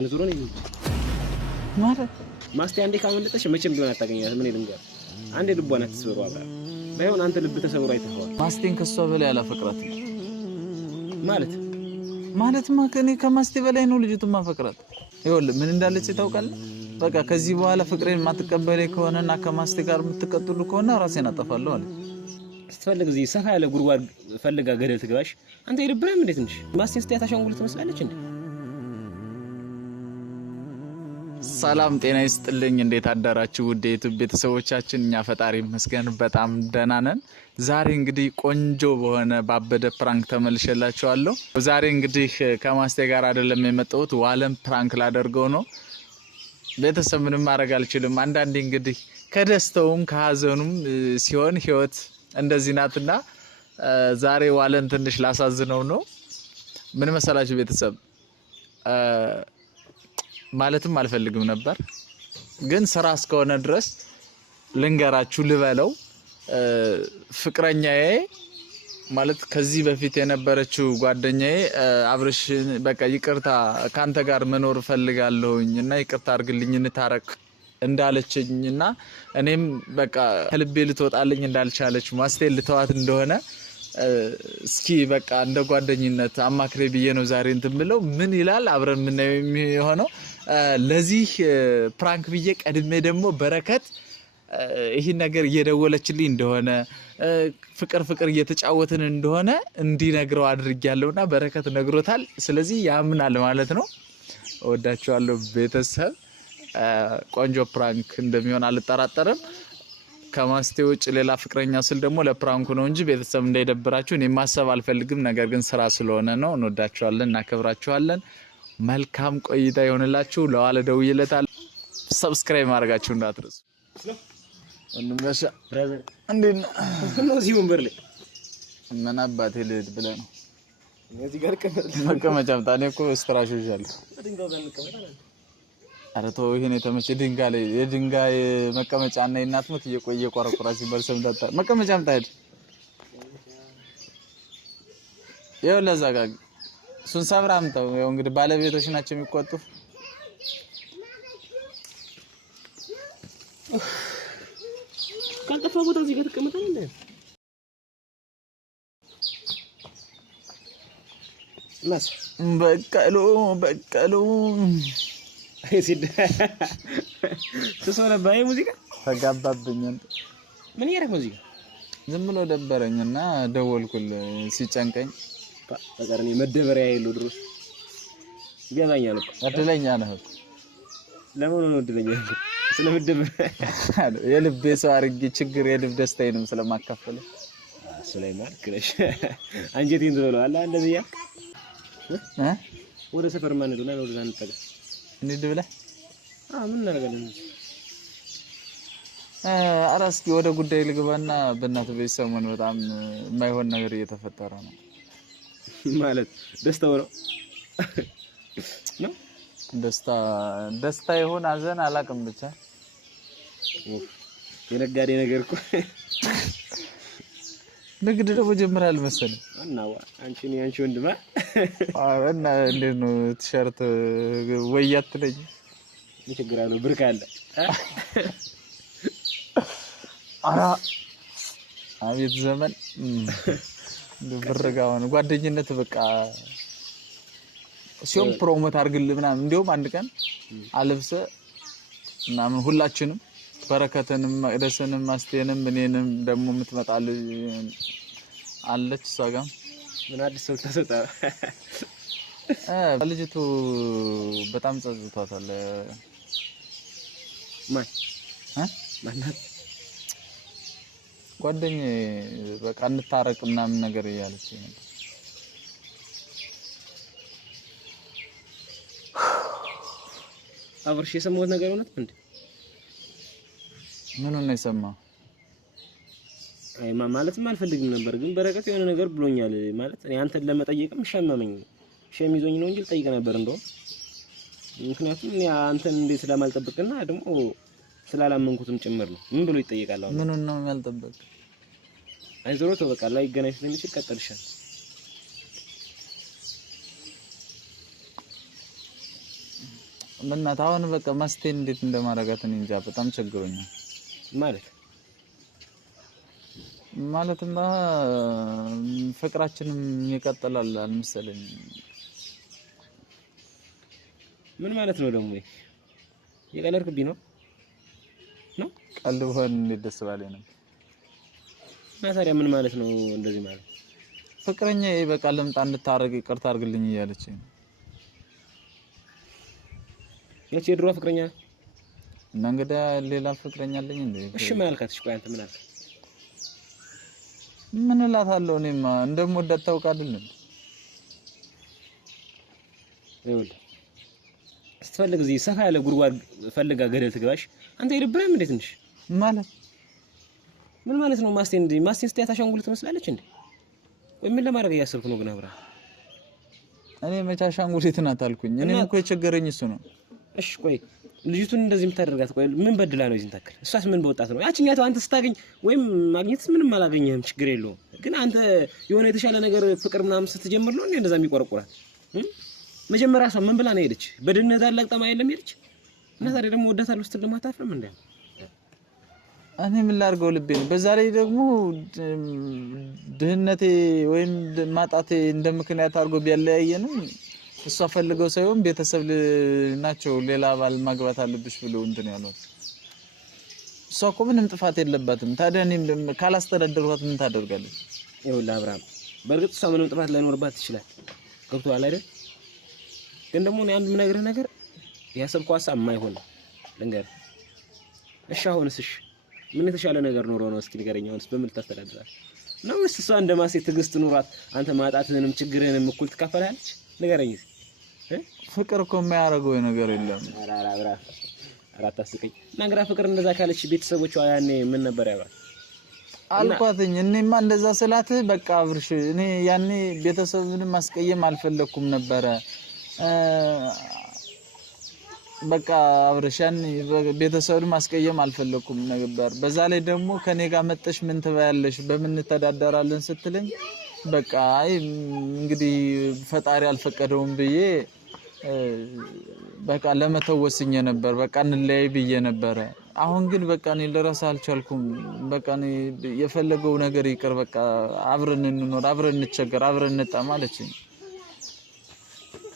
ንዙሮን ይሁን ማለት ማስቴ አንዴ ካመለጠሽ መቼም ቢሆን አታገኛት። ምን ይልንገር አንዴ ልቧን አትስበሩ አብራ ባይሆን አንተ ልብ ተሰብሮ አይተኸዋል። ማስቴን ከሷ በላይ አላፈቅራት ማለትማ ከኔ ከማስቴ በላይ ነው ልጅቱን ማፈቅራት። ይኸውልህ ምን እንዳለች ታውቃለህ? በቃ ከዚህ በኋላ ፍቅሬን ማትቀበለኝ ከሆነና ከማስቴ ጋር የምትቀጥሉ ከሆነ ራሴን አጠፋለሁ አለ። ስትፈልግ እዚህ ሰፋ ያለ ጉድጓድ ፈልጋ ገደል ትገባሽ። አንተ ይርብረም እንዴት እንዴ ማስቴን ስትያት አሻንጉሊት ትመስላለች እንዴ? ሰላም ጤና ይስጥልኝ። እንዴት አዳራችሁ ውድ የዩቲዩብ ቤተሰቦቻችን? እኛ ፈጣሪ ይመስገን በጣም ደህና ነን። ዛሬ እንግዲህ ቆንጆ በሆነ ባበደ ፕራንክ ተመልሼላችኋለሁ። ዛሬ እንግዲህ ከማስቴ ጋር አይደለም የመጣሁት፣ ዋለም ፕራንክ ላደርገው ነው። ቤተሰብ ምንም ማድረግ አልችልም። አንዳንዴ እንግዲህ ከደስተውም ከሀዘኑም ሲሆን ህይወት እንደዚህ ናትና ዛሬ ዋለን ትንሽ ላሳዝነው ነው። ምን መሰላችሁ ቤተሰብ ማለትም አልፈልግም ነበር፣ ግን ስራ እስከሆነ ድረስ ልንገራችሁ ልበለው። ፍቅረኛዬ ማለት ከዚህ በፊት የነበረችው ጓደኛዬ አብርሽ በቃ ይቅርታ ካንተ ጋር መኖር ፈልጋለሁኝና ይቅርታ አድርግልኝ እንታረቅ እንዳለችኝና እኔም በቃ ከልቤ ልትወጣልኝ እንዳልቻለች ማስቴን ልተዋት እንደሆነ እስኪ በቃ እንደ ጓደኝነት አማክሬ ብዬ ነው ዛሬ እንትን ብለው ምን ይላል አብረን ምን የሆነው ለዚህ ፕራንክ ብዬ ቀድሜ ደግሞ በረከት ይሄን ነገር እየደወለችልኝ እንደሆነ ፍቅር እየተጫወትን እንደሆነ እንዲነግረው አድርጌያለሁና በረከት ነግሮታል። ስለዚህ ያምናል ማለት ነው። እወዳችኋለሁ ቤተሰብ። ቆንጆ ፕራንክ እንደሚሆን አልጠራጠርም። ከማስቴ ውጭ ሌላ ፍቅረኛ ስል ደግሞ ለፕራንኩ ነው እንጂ ቤተሰብ እንዳይደብራችሁ እኔ ማሰብ አልፈልግም። ነገር ግን ስራ ስለሆነ ነው። እንወዳችኋለን፣ እናከብራችኋለን። መልካም ቆይታ ይሆንላችሁ። ለዋለ ደውዬለታል። ሰብስክራይብ ማድረጋችሁ እንዳትረሱ። እንመሻ ብራዘር እንዴት ነው እዚህ ወንበር ላይ ምን አባቴ ልሂድ ብለህ ነው? እዚህ ጋር መቀመጫም ታኔ እኮ ስትራሽ ይዣለሁ። ኧረ ተው ይሄን የተመቸ ድንጋይ ላይ የድንጋይ መቀመጫ እና የእናት ሞት እየቆየ ቆረቆራ ሲባል ሰምታታ መቀመጫም ታሄድ ይኸው ለዛ ጋር እሱን ሰብራም ተው። ያው እንግዲህ ባለቤቶች ናቸው የሚቆጡ። ካልጠፋ ቦታ እዚህ ጋር ተቀመጣለህ። ማስ በቀሉ ሲድ ተሰለ ባይ ሙዚቃ ተጋባብኝ። ምን ያረክ ሙዚቃ ዝም ብሎ ደበረኝና ደወልኩል ሲጨንቀኝ። በቀርኔ መደበሪያ የለው ድሮስ ይገዛኛል እኮ እድለኛ ነህ። ለምን ነው እድለኛ? ስለምደበር የልቤ ሰው አርጊ ችግር የልብ ደስታዬንም ስለማካፈል ሱላይማን ክለሽ አንጀቴን ትበለዋል እንደዚህ ያ ወደ ሰፈር ማን ነው ወደ ዛን ተጠጋ እንዴ ብለህ ምን እናደርጋለን? አራስኪ ወደ ጉዳይ ልግባና በእናትህ ቤተሰሙን በጣም የማይሆን ነገር እየተፈጠረ ነው። ማለት ደስታው ነው ደስታ ይሁን አዘን አላውቅም፣ ብቻ የነጋዴ ነገር እኮ ንግድ ደግሞ ጀምራል መሰለኝ። እናዋ አንቺ ወንድማ እና እንዴት ነው ቲሸርት ወያት ነኝ ችግር አለው ብር ካለ አቤት ዘመን ብር ጋር ነው ጓደኝነት በቃ ሲሆን ፕሮሞት አድርግልህ ምናምን። እንዲያውም አንድ ቀን አልብሰ ምናምን ሁላችንም በረከተንም መቅደስንም ማስቴንም እኔንም ደግሞ የምትመጣል አለች እሷ ጋር ምን አዲስ ሰው ተሰጣ ልጅቱ በጣም ጸጽቷታል። ማናት ጓደኛዬ በቃ እንታረቅ ምናምን ነገር እያለች ነበር። አብርሽ የሰማሁት ነገር እውነት እንዴ? ምን ነው የሰማው? አይ ማለትም አልፈልግም ነበር፣ ግን በረከት የሆነ ነገር ብሎኛል። ማለት እኔ አንተን ለመጠየቅም ሸመመኝ ሸሚዞኝ ነው እንጂ ልጠይቅ ነበር እንደውም። ምክንያቱም እኔ አንተን እንዴት ስለማልጠብቅና ደግሞ ስላላመንኩትም ጭምር ነው። ምን ብሎ ይጠይቃል? አሁን ምን ነው የሚያልጠብቅ? አይዞሮ ተው በቃ ላይ ገናኝ ስለሚችል ቀጥልሻል። በእናትህ አሁን በቃ ማስቴን እንዴት እንደማረጋት እኔ እንጃ በጣም ቸግሮኛል። ማለትማ ፍቅራችንም ይቀጥላል አልመሰለኝ። ምን ማለት ነው ደግሞ? የቀለድክብኝ ነው? ቀልድ ሆነ እንዴት ደስ ባለኝ ነው። እና ታዲያ ምን ማለት ነው እንደዚህ ማለት? ፍቅረኛዬ በቃ ልምጣ እንድታረግ ይቅርታ አድርግልኝ እያለችኝ ነው። ያቺ የድሮ ፍቅረኛ እና እንግዲህ ሌላ ፍቅረኛ አለኝ እንዴ? እሺ ምን አልካት? እሺ ቆይ አንተ ምን አልክ? ምን እላታለሁ? እኔማ እንደምወዳት ታውቅ አይደለም? ይኸውልህ ስትፈልግ እዚህ ሰፋ ያለ ጉድጓድ ፈልጋ ገደል ትገባሽ። አንተ ይደብረም እንዴ ትንሽ ማለት ምን ማለት ነው? ማስቴን ስትያት አሻንጉሊት ትመስላለች እንዴ? ወይ ምን ለማድረግ እያሰብክ ነው ግን አብራ? እኔ መቼ አሻንጉሊት ናት አልኩኝ? እኔም እኮ የቸገረኝ እሱ ነው። እሺ ቆይ ልጅቱን እንደዚህ የምታደርጋት ቆይ ምን በድላ ነው እዚህን ታክል? እሷስ ምን በወጣት ነው? ያቺኛቱ አንተ ስታገኝ ወይም ማግኘትስ ምንም አላገኘህም፣ ችግር የለውም። ግን አንተ የሆነ የተሻለ ነገር ፍቅር ምናምን ስትጀምር ነው እንደዛ የሚቆረቁራት። መጀመሪያ እሷ ምን ብላ ነው ሄደች? በድህነት አላቅጠማ የለም ሄደች። እና ታዲያ ደግሞ ወዳታለሁ ስትል ደግሞ አታፍርም እንዴ? እኔ ምን ላድርገው ልቤ ነው። በዛ ላይ ደግሞ ድህነቴ ወይም ማጣቴ እንደ ምክንያት አድርጎ ቢያለያየንም እሷ ፈልገው ሳይሆን ቤተሰብ ናቸው ሌላ ባል ማግባት አለብሽ ብሎ እንትን ያለው። እሷ እኮ ምንም ጥፋት የለባትም። ታዲያ እኔም ካላስተዳደርኳት ምን ታደርጋለች? ይኸውልህ አብርሃም፣ በእርግጥ እሷ ምንም ጥፋት ላይኖርባት ይችላል። ገብቶሃል አይደል? ግን ደግሞ እኔ አንድ የምነግርህ ነገር ያሰብከው ሀሳብ የማይሆን ልንገርህ። እሺ አሁንስ እሺ ምን የተሻለ ነገር ኖሮ ነው እስኪ ንገረኝ። አሁንስ በምን ልታስተዳድራት ነው? ወይስ እሷ እንደማሴ ትዕግስት ኑሯት አንተ ማጣትህንም ችግርህንም እኩል ትካፈላለች? ንገረኝ። ፍቅር እኮ የማያደርገው ነገር የለም። አራት አስቀኝ ናግራ ፍቅር እንደዛ ካለች ቤተሰቦቿ ያኔ ምን ነበር ያሏት? አልኳትኝ። እኔማ እንደዛ ስላት በቃ አብርሽ እኔ ያኔ ቤተሰብንም ማስቀየም አልፈለኩም ነበረ። በቃ አብርሽ ያኔ ቤተሰብንም ማስቀየም አልፈለኩም ነበር። በዛ ላይ ደግሞ ከኔ ጋር መጥተሽ ምን ትበያለሽ በምን እንተዳደራለን ስትለኝ በቃ አይ እንግዲህ ፈጣሪ አልፈቀደውም ብዬ በቃ ለመተወስኝ ነበር። በቃ እንለያይ ብዬ ነበር። አሁን ግን በቃ እኔ ልረሳ አልቻልኩም። በቃ እኔ የፈለገው ነገር ይቅር፣ በቃ አብረን እንኖር፣ አብረን እንቸገር፣ አብረን እንጣማ አለችኝ።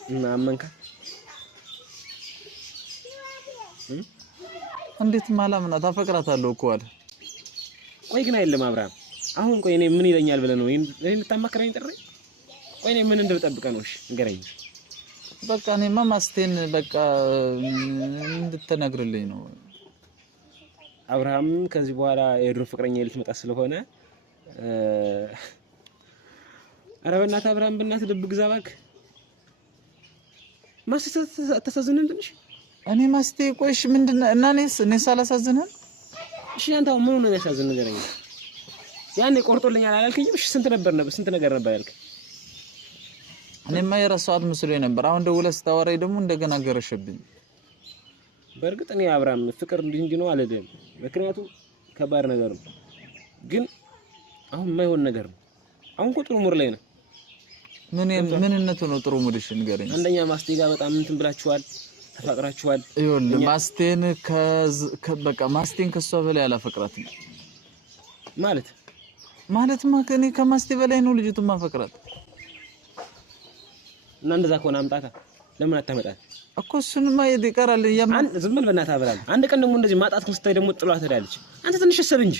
እና አመንካ? እንዴት ማላምናት? አፈቅራታለሁ እኮ አለ። ቆይ ግን አይደለም አብርሃም፣ አሁን ቆይ እኔ ምን ይለኛል ብለህ ነው እኔን ልታማክረኝ ጥሪ? ቆይ እኔ ምን እንደምጠብቀህ ነው? እሺ ንገረኝ። በቃ እኔማ ማስቴን በቃ እንድትነግርልኝ ነው አብርሃም። ከዚህ በኋላ የድሮ ፍቅረኛ ልትመጣ ስለሆነ ኧረ በእናትህ አብርሃም፣ በእናትህ ልብ ግዛ እባክህ። ማስቴ አታሳዝንህም ትንሽ? እኔ ማስቴ ቆይሽ ምንድነው? እና እኔስ አላሳዝንህም? እሺ አንተ አሁን ምን ነው የሚያሳዝን ንገረኝ። ያኔ ቆርጦልኛል አላልከኝም? እሺ ስንት ነገር ነበር ያልከኝ? እኔማ የረሳኋት መስሎኝ ነበር። አሁን ደውለህ ስታወራኝ ደግሞ እንደገና ገረሸብኝ። በእርግጥ እኔ አብርሃም ፍቅር እንዲህ ነው አልልም፣ ምክንያቱም ከባድ ነገር ነው። ግን አሁን የማይሆን ነገር ነው። አሁን እኮ ጥሩ ሙድ ላይ ነው። ምንነቱ ነው ጥሩ ሙድሽ ንገረኝ። አንደኛ ማስቴ ጋር በጣም እንትን ብላችኋል፣ ተፋቅራችኋል። ይኸውልህ ማስቴን በቃ ማስቴን ከሷ በላይ አላፈቅራትም። ማለትማ ከኔ ከማስቴ በላይ ነው ልጅቱን ማፈቅራት። እና እንደዛ ከሆነ አምጣታ። ለምን አታመጣት እኮ? እሱንማ ይቀራል። ዝም ብለህ በእናትህ አብርሃም። አንድ ቀን ደግሞ እንደዚህ ማጣት ስታይ ደግሞ ጥሏት ትሄዳለች። አንተ ትንሽ እሰብ እንጂ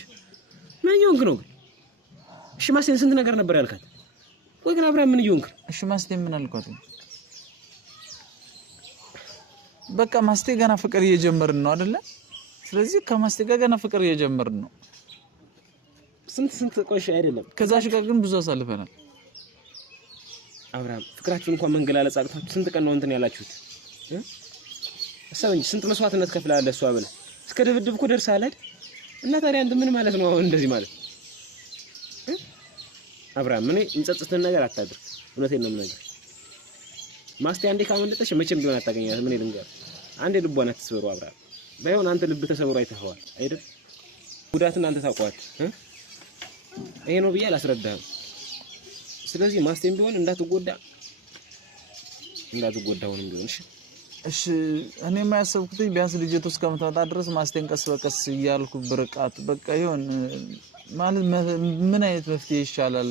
ምን እየሆንክ ነው ግን? እሺ ማስቴን ስንት ነገር ነበር ያልካት? ወይ ግን አብርሃም ምን እየሆንክ? እሺ ማስቴን ምን አልኳት? በቃ ማስቴ ገና ፍቅር እየጀመርን ነው አይደለ? ስለዚህ ከማስቴ ጋር ገና ፍቅር እየጀመርን ነው። ስንት ቆይሽ አይደለም። ከዛሽ ጋር ግን ብዙ አሳልፈናል። አብርሃም ፍቅራችሁን እንኳን መንገላለጽ አቅታችሁ ስንት ቀን ነው እንትን ያላችሁት? እሰብ እንጂ ስንት መስዋዕትነት ከፍላለህ እሷ ብለህ እስከ ድብድብ እኮ ደርሰሃል አይደል? እና ታዲያ አንተ ምን ማለት ነው አሁን እንደዚህ ማለት? አብርሃም እኔ እንጸጽተን ነገር አታድርግ። እውነቴን ነው የምነግርህ። ማስቴ አንዴ ካመለጠሽ መቼም ቢሆን አታገኛት። ምን ልንገርህ፣ አንዴ ልቧን አትስበሩ አብርሃም። ባይሆን አንተ ልብ ተሰብሮ አይተኸዋል አይደል? ጉዳትን አንተ ታውቀዋለህ። ይሄ ነው ብዬ አላስረዳህም። ስለዚህ ማስቴም ቢሆን እንዳትጎዳ ሆነም ቢሆን እሺ እሺ እኔ የማያሰብኩት ቢያንስ ልጅቱ እስከምትመጣ ድረስ ማስቴን ቀስ በቀስ እያልኩ ብርቃት በቃ ይሁን ማለት ምን አይነት መፍትሄ ይሻላል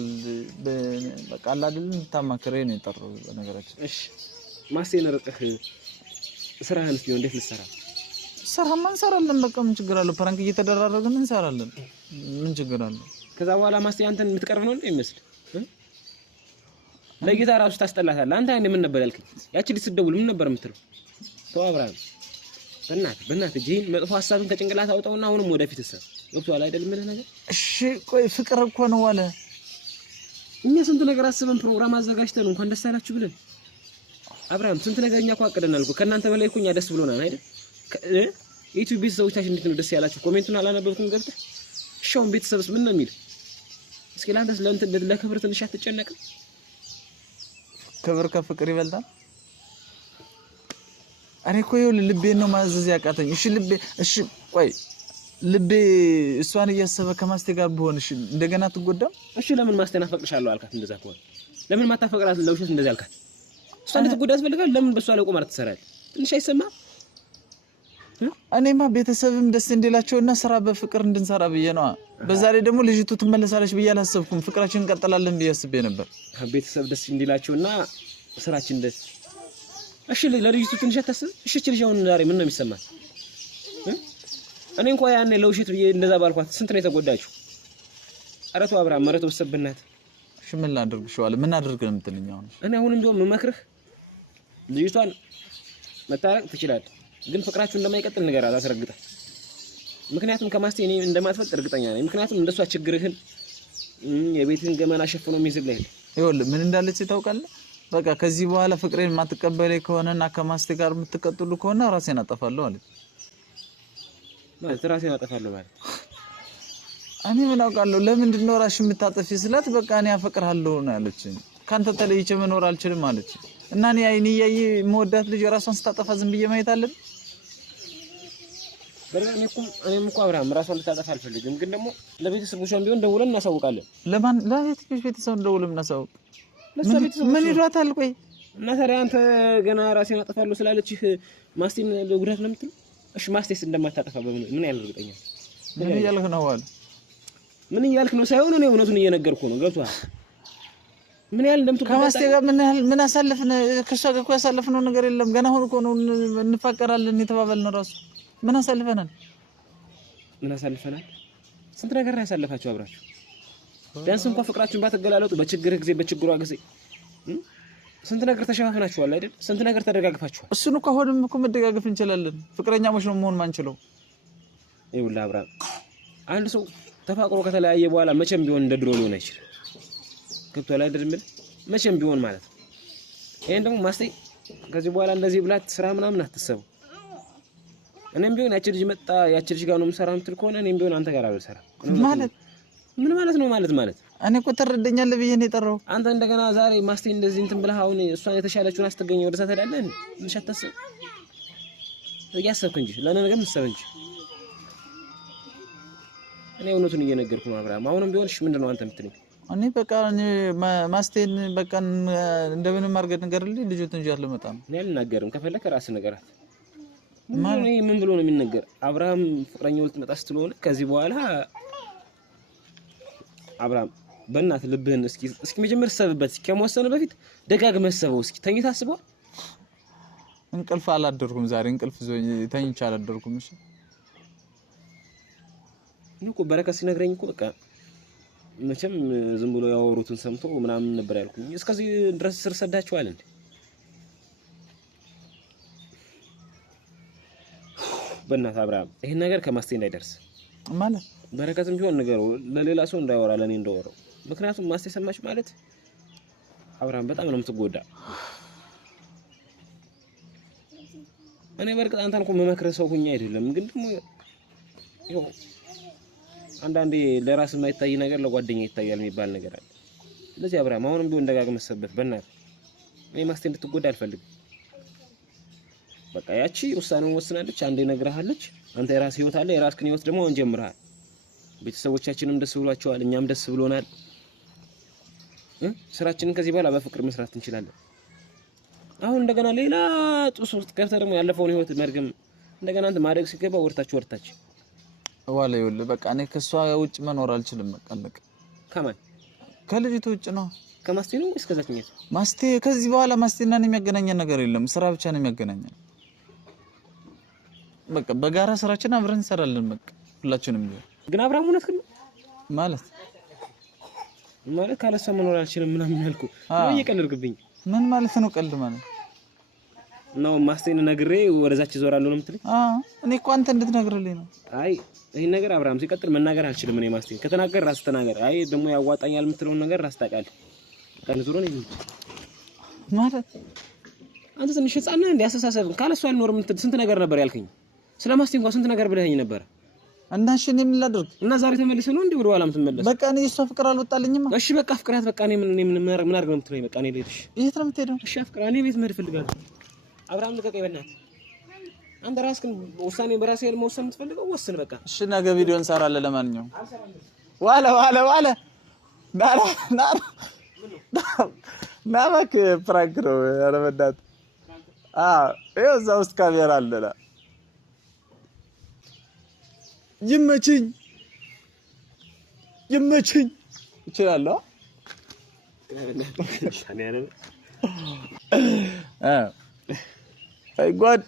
በቃ አይደል ታማክረኝ ነው የጠራው በነገራችን እሺ ማስቴን ርቀህ ስራህን እስኪ እንዴት ልሰራ ስራማ እንሰራለን በቃ ምን ችግር አለው ፕራንክ እየተደራረግን እንሰራለን ምን ችግር አለው ከዛ በኋላ ማስቴ አንተን የምትቀርብ ነው እንዴ ይመስል ለጌታ ራሱ ታስጠላታለህ አንተ ምን ነበር ያልከኝ ያቺ ልትደውል ምን ነበር የምትለው ተው አብርሃም በእናትህ ጂን መጥፎ ሐሳብን ከጭንቅላት አውጣውና አሁንም ወደፊት እሰብ ወጥቷል አይደል ምን ነገር እሺ ቆይ ፍቅር እኮ ነው አለ እኛ ስንት ነገር አስበን ፕሮግራም አዘጋጅተን እንኳን ደስ አላችሁ ብለን አብርሃም ስንት ነገር እኛ እኮ አቅደናል እኮ ከእናንተ በላይ እኮ እኛ ደስ ብሎናል አይደል ዩቲዩብ ቤተሰቦቻችን እንዴት ነው ደስ ያላችሁ ኮሜንቱን አላነበብኩም ገብተህ ሻውን ቤተሰብስ ምን ነው የሚል እስኪ ላንተስ ለክብር ትንሽ አትጨነቅም ክብር ከፍቅር ይበልጣል አሬ እኮ ይኸውልህ ልቤን ነው ማዘዝ ያቃተኝ እሺ ልቤ እሺ ቆይ ልቤ እሷን እያሰበ ከማስቴ ጋር ቢሆን እሺ እንደገና ትጎዳም እሺ ለምን ማስቴን አፈቅርሻለሁ አልካት እንደዛ ከሆነ ለምን ማታፈቅራት ለውሸት እንደዛ አልካት እሷን ልትጎዳ ያስፈልጋል ለምን በሷ ላይ ቆማር ትሰራለህ ትንሽ አይሰማም እኔማ ቤተሰብም ደስ እንዲላቸውና ስራ በፍቅር እንድንሰራ ብዬ ነው በዛሬ ደግሞ ልጅቱ ትመለሳለች ብዬ አላሰብኩም ፍቅራችንን እንቀጥላለን ብዬ አስቤ ነበር ቤተሰብ ደስ እንዲላቸውና ስራችን ደስ እሺ ለልጅቱ ትንሽ አታስብ እሺ ልጅውን ዛሬ ምን ነው የሚሰማት እኔ እንኳን ያኔ ለውሸት ብዬ እንደዛ ባልኳት ስንት ነው የተጎዳችሁ አረቱ አብርሃም መረቱ ወሰብናት እሺ ምን ላድርግሽዋለሁ ምን አድርግ ነው የምትልኝ አሁን እኔ አሁን እንደውም መመክርህ ልጅቷን መታረቅ ትችላለህ ግን ፍቅራችሁ እንደማይቀጥል ንገራት አስረግጠህ ምክንያቱም ከማስቴ እኔ እንደማትፈልጥ እርግጠኛ ነኝ ምክንያቱም እንደሷ ችግርህን የቤትህን ገመና ሸፍኖ የሚይዝልህ ይኸውልህ ምን እንዳለች ታውቃለህ በቃ ከዚህ በኋላ ፍቅሬን ማትቀበለኝ ከሆነና ከማስቴ ጋር የምትቀጥሉ ከሆነ ራሴን አጠፋለሁ ማለት ራሴን አጠፋለሁ ማለት እኔ ምን አውቃለሁ ለምንድን ነው ራስሽ የምታጠፊ ስላት በቃ እኔ አፈቅርሃለሁ ነው ያለችኝ ካንተ ተለይቼ መኖር አልችልም አለች እና እኔ አይኔ ያየ መወዳት ልጅ ራሷን ስታጠፋ ዝም ብዬ ማየት አለብኝ እኔም እኮ አብርሃም ራሷን ልታጠፋ አልፈልግም ግን ደግሞ ለቤተሰቦቿም ቢሆን ደውለን እናሳውቃለን ለማን ለቤተሰብ ደውለን እናሳውቅ ምን ይሏታል ቆይ እና ታዲያ አንተ ገና ራሴን አጠፋለሁ ስላለችህ ማስቴን ለጉዳት ነው የምትለው እሺ ማስቴስ እንደማታጠፋ ምን ያህል እርግጠኛ ምን እያልክ ነው አለ ምን እያልክ ነው ሳይሆን እኔ እውነቱን እየነገርኩ ነው ገብቶሃል ምን ያህል እንደምትቆጣ ከማስቴ ጋር ምን አሳልፈን ከሷ ጋር እኮ ያሳልፈነው ነገር የለም ገና አሁን እኮ ነው እንፋቀራለን የተባባልነው ራሱ ምን አሳልፈናል ስንት ነገር ያሳልፋችሁ አብራችሁ ቢያንስ እንኳን ፍቅራችሁን ባትገላለጡ በችግር ጊዜ በችግሯ ጊዜ ስንት ነገር ተሸፋፍናችኋል አይደል ስንት ነገር ተደጋግፋችኋል እሱን እኮ አሁንም እኮ መደጋገፍ እንችላለን ፍቅረኛሞች ነው መሆን ማንችለው ይኸውልህ አብርሃም አንድ ሰው ተፋቅሮ ከተለያየ በኋላ መቼም ቢሆን እንደ ድሮ ሊሆን አይችልም ገብቶሃል አይደል መቼም ቢሆን ማለት ነው ይሄን ደግሞ ማስቴ ከዚህ በኋላ እንደዚህ ብላት ስራ ምናምን አትሰቡ እኔም ቢሆን ያቺ ልጅ መጣ ያቺ ልጅ ጋር ነው የምሰራው እንትን ከሆነ እኔም ቢሆን አንተ ጋር አልሰራ ማለት ምን ማለት ነው ማለት እኔ እኮ ተረደኛለህ ብዬ ነው የጠራው አንተ እንደገና ዛሬ ማስቴ እንደዚህ እንትን ብለህ አሁን እሷን የተሻለችውን አስተገኘ ወደዛ ተዳለን እንሽ አታስብ ያሰብክ እንጂ ለነገም መሰብ እንጂ እኔ እውነቱን እየነገርኩ ነው አብርሃም አሁንም ቢሆን እሺ ምንድነው አንተ የምትለኝ እኔ በቃ ማስቴን በቃ እንደምንም አድርገህ ንገርልኝ ልጅቱን እንጂ አልመጣም እኔ አልናገርም ከፈለክ ራስህ ንገራት ምን ብሎ ነው የሚነገር አብርሃም ፍቅረኛው ልትመጣ ስትሆነ ከዚህ በኋላ አብርሃም በእናትህ ልብህን እስኪ መጀመር ሰብበት ከመወሰነ በፊት ደጋግመህ ሰበው እስኪ ተኝታ አስበው እንቅልፍ አላደርኩም ዛሬ እንቅልፍ ተኝቻ አላደርኩም እሺ ንቁ በረከት ሲነግረኝ እኮ በቃ መቼም ዝም ብሎ ያወሩትን ሰምቶ ምናምን ነበር ያልኩኝ እስከዚህ ድረስ ስር ሰዳችኋል እንዴ በእናትህ አብርሃም ይሄን ነገር ከማስቴ እንዳይደርስ ማለት በረከትም ቢሆን ነገረው ለሌላ ሰው እንዳይወራ ለኔ እንደወራው ምክንያቱም ማስቴ ሰማች ማለት አብርሃም በጣም ነው የምትጎዳ እኔ በርግጥ አንተን እኮ መመክረህ ሰው ሁኛ አይደለም ግን ደግሞ ይኸው አንዳንዴ ለራስ የማይታይ ነገር ለጓደኛ ይታያል የሚባል ነገር አለ ስለዚህ አብርሃም አሁንም ቢሆን ደጋግመህ ሰበት በእናትህ እኔ ማስቴ እንድትጎዳ አልፈልግም በቃ ያቺ ውሳኔውን ወስናለች አንዴ ነግረሃለች አንተ የራስህ ህይወት አለ የራስህን ህይወት ደግሞ አሁን ጀምረሃል ቤተሰቦቻችንም ደስ ብሏቸዋል እኛም ደስ ብሎናል ስራችንን ከዚህ በኋላ በፍቅር መስራት እንችላለን አሁን እንደገና ሌላ ጡስ ውስጥ ገብተህ ደግሞ ያለፈውን ህይወት መርገም እንደገና አንተ ማደግ ሲገባ ወርታች ዋላ ይኸውልህ በቃ እኔ ከሷ ውጭ መኖር አልችልም። በቃ ከማን ከልጅቱ ውጭ ነው። ከማስቴ ነው ወይስ ከዛችኛው? ማስቴ ከዚህ በኋላ ማስቴና እኔ የሚያገናኘን ነገር የለም። ስራ ብቻ ነው የሚያገናኘን። በቃ በጋራ ስራችን አብረን እንሰራለን። በቃ ሁላችንም ግን አብርሃም እውነት ግን ማለት ካለሷ መኖር አልችልም ምናምን ያልኩ ነው። እየቀለድክብኝ ምን ማለት ነው? ቀልድ ማለት ነው። ማስቴን ነግሬ ወደዛች ዞራለሁ ነው የምትለኝ? እኔ እኮ አንተ እንድትነግርልኝ ነው። አይ ይሄን ነገር አብርሃም ሲቀጥል መናገር አልችልም እኔ ማስቴን። ከተናገር ራስ ተናገር። አይ ደግሞ ያዋጣኛል የምትለውን ነገር ራስ ታውቃለህ። ቀን ዞሮ ነው ማለት አንተ ትንሽ ህፃን ነህ። እንዲያስተሳሰብ ካለሷ አልኖርም ስንት ነገር ነበር ያልከኝ። ስለማስቴ እንኳን ስንት ነገር ብለኸኝ ነበር። እና እሺ እኔ ምን ላድርግ? እና ዛሬ ተመልሰህ ነው እንዴ ወደ ኋላም ትመለስ? በቃ እኔ እሷ ፍቅር አልወጣልኝም። እሺ በቃ ፍቅራት በቃ እኔ ምን አድርግ ነው የምትለኝ? በቃ እኔ ልሄድሽ። የት ነው የምትሄደው? እሺ አፍቅራ እኔ ቤት መሄድ እፈልጋለሁ። አብርሃም ልቀቀኝ በእናትህ። አንተ ራስህን ውሳኔ በራስህ ያለ መወሰን የምትፈልገው ወስን በቃ። እሺ ነገ ቪዲዮ እንሰራለን። ለማንኛውም ዋለ ና እባክህ ፕራንክ ነው። ኧረ በእናትህ ይኸው እዛ ውስጥ ካሜራ አለና ይመችኝ እችላለሁ። አይ ጓድ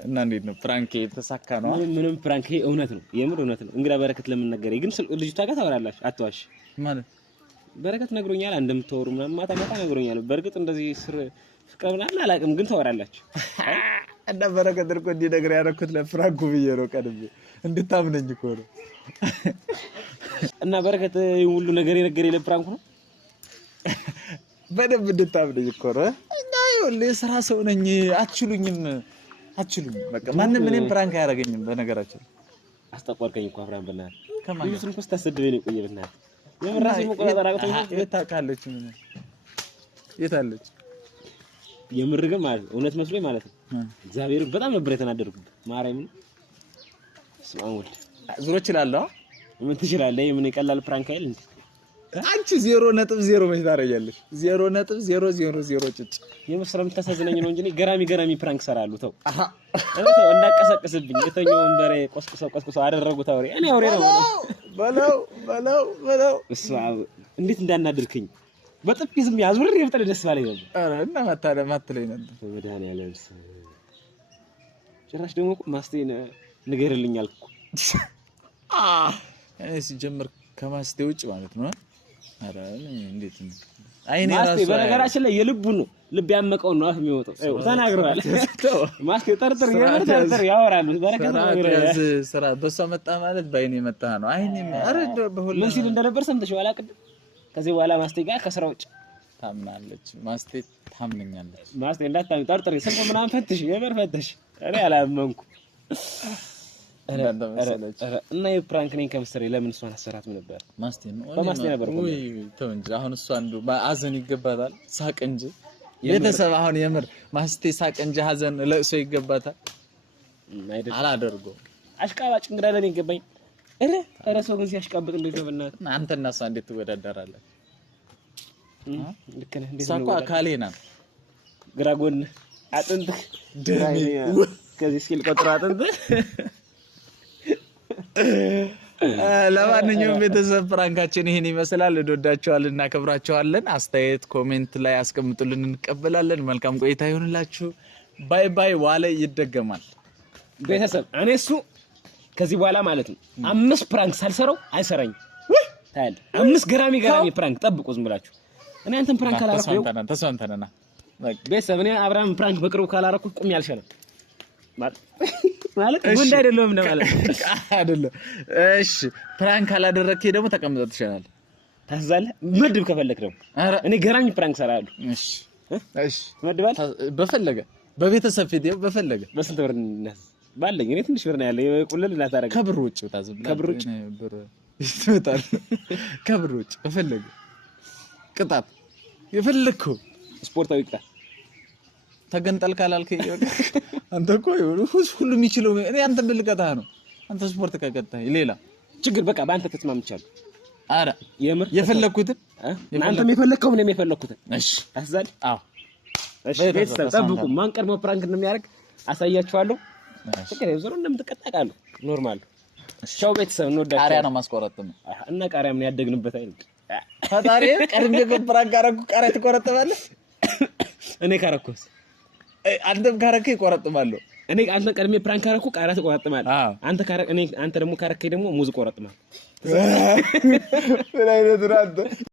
እና እንዴት ነው ፕራንክ የተሳካ ነው? ምንም ፕራንክ ይሄ እውነት ነው፣ የምር እውነት ነው። እንግዳ በረከት ለምን ነገረኝ? ግን ልጅቷ ጋር ታወራላችሁ አትዋሽ ማለት በረከት ነግሮኛል። እንደምታወሩ ምናምን ማታ ነግሮኛል። በእርግጥ እንደዚህ ፍቅር ምናምን አላውቅም፣ ግን ታወራላችሁ። እና በረከት እኮ እንዲነግር ያደረኩት ለፍራንኩ ብዬ ነው። ቀድሜ እንድታምነኝ እኮ ነው። እና በረከት ሁሉ ነገር የነገረኝ ለፍራንኩ ነው። በደንብ እንድታምነኝ እኮ ነው። እና ይኸውልህ የሥራ ሰው ነኝ። አትችሉኝም። በቃ ማንም እኔም ፕራንክ አያደርገኝም። በነገራችን አስጠቋርከኝ እኮ አብርሃም በእናትህ ከማን ልጅቱን እኮ ስታሰድበኝ ነው የቆየህ። በእናትህ የምር ራሴን መቆጣጠር አቅቶኝ ነው። የት ታውቃለች? የት አለች? የምር ግን ማለት ነው እውነት መስሎኝ ማለት ነው። እግዚአብሔር በጣም ነበር የተናደድኩት። ማርያምን ስማውል ዙሮ እችላለሁ። ምን ትችላለህ? ምን ይቀላል ፕራንክ አይደል እንዴ? አንቺ 0.0 መች ታረጋለሽ? 0.000 ጭጭ የምር ስለምታሳዝነኝ ነው እንጂ ገራሚ ፕራንክ ሰራለሁ። ተው እንዳቀሰቅስብኝ የተኛው ወንበሬ ቆስቁሰው አደረጉት። አውሬ እኔ አውሬ ነው በለው እሱ እንዴት እንዳናደርክኝ በጥፊ ዝም ያዙር ይፈጠር ደስ ባለኝ ነበር። አረ እና ማታለኝ ነበር። በመድኃኒዓለም ጭራሽ ደግሞ ማስቴን ንገርልኝ አልኩ። እኔ ሲጀምር ከማስቴ ውጭ ማለት ነው። አረ እንዴት ነው አይኔ ማስቴ በነገራችን ላይ የልቡን ነው ልብ ያመቀው ነው አፍ የሚወጣው። ተናግረዋል። ማስቴ ጠርጥር ያወራሉ። በረከት ነው ስራ በሷ መጣ ማለት ባይኔ መጣ ነው። አይኔ አረ በሁሉ ምን ሲል እንደነበር ሰምተሽዋል አይደል? ከዚህ በኋላ ማስቴ ጋር ከስራ ውጭ ታምናለች። ማስቴ ታምነኛለች። ማስቴ እንዳታሚ ጠርጥሪ ስልክ ምናምን ፈትሽ የበር ፈትሽ። እኔ አላመንኩ። እና የፕራንክ ነኝ ከምስሬ ለምን እሷን አሰራትም ነበር? ማስቴ ነው በማስቴ ነበር። ወይ ተው እንጂ አሁን እሷ አንዱ ሀዘን ይገባታል፣ ሳቅ እንጂ ቤተሰብ አሁን የምር ማስቴ ሳቅ እንጂ ሀዘን ለእሷ ይገባታል አይደል? አላደርገውም። አሽቃባጭ እንግዳ ለኔ ይገባኝ። ኧረ ሰው ግን ሲያሽቃብጥ እንዴት ነው በእናትህ? አንተና እሷ እንዴት ትወዳደራለህ? ልክ ነህ። እንዴት ነው ሳቋ ካሌና ግራ ጎን አጥንት ደሜ ከዚህ ስኪል ቆጥራ አጥንት። ለማንኛውም ቤተሰብ ፕራንካችን ይሄን ይመስላል። እንወዳችኋለን፣ እናከብራችኋለን። አስተያየት ኮሜንት ላይ አስቀምጡልን፣ እንቀበላለን። መልካም ቆይታ ይሁንላችሁ። ባይ ባይ። ዋለ ይደገማል ቤተሰብ። እኔ እሱ ከዚህ በኋላ ማለት ነው 5 ፕራንክ ሳልሰራው አይሰራኝ። ታያለህ 5 ገራሚ ፕራንክ ጠብቁ ዝም ብላችሁ። እኔ አንተን ፕራንክ ካላረኩ ተስፋንተና ቤተሰብ እኔ አብርሃም ፕራንክ በቅርቡ ካላረኩት ቁም ያልሻለ ማለት ወንድ አይደለም ማለት አይደለም። እሺ ፕራንክ ካላደረከኝ ደግሞ ተቀምጠህ ትሻላለህ። ታዛለህ መድብ ከፈለክ ደግሞ እኔ ገራሚ ፕራንክ ሰራለሁ። እሺ መድባል በፈለገ በቤተሰብ ፊት በፈለገ በስንት ብር እናስ ባለኝ እኔ ትንሽ ብር ነው ያለ የቁልል ላታረግ ከብር ውጭ ታዝብ ከብር ውጭ ብር ይስመጣል። ከብር ውጭ በፈለገ ቅጣት የፈለከው ስፖርታዊ ቅጣት ተገንጠል ካላልከኝ አንተ እኮ ሁሉ የሚችለው እኔ አንተ ብልቀጣህ ነው። አንተ ስፖርት ከቀጣህ ሌላ ችግር በቃ በአንተ ተስማምቻለሁ። አረ የምር የፈለኩትን አንተም የፈለከው ምንም የፈለኩትን እሺ ታዛል። አዎ እሺ ቤተሰብ ጠብቁ። ማን ቀድሞ ፕራንክ እንደሚያደርግ አሳያችኋለሁ። ፍቅር ይዞ እንደምትቀጣቃሉ ኖርማል። ቻው ቤተሰብ እንወዳችሁ። ቃሪያ ነው ማስቆረጥም እና ቃሪያ ምን ያደግንበት አይደል? ፈጣሪ ቀድሜ ፕራንክ አደረኩ። ቃሪያ ትቆረጥማለህ? እኔ ካረኩስ አንተም ካረከ ይቆረጥማለሁ። እኔ አንተ ቀድሜ ፕራንክ ካረኩ ቃሪያ ትቆረጥማለህ። አንተ ደግሞ ካረከኝ ደግሞ ሙዝ ቆረጥማለህ። ምን አይነት ነው አንተ?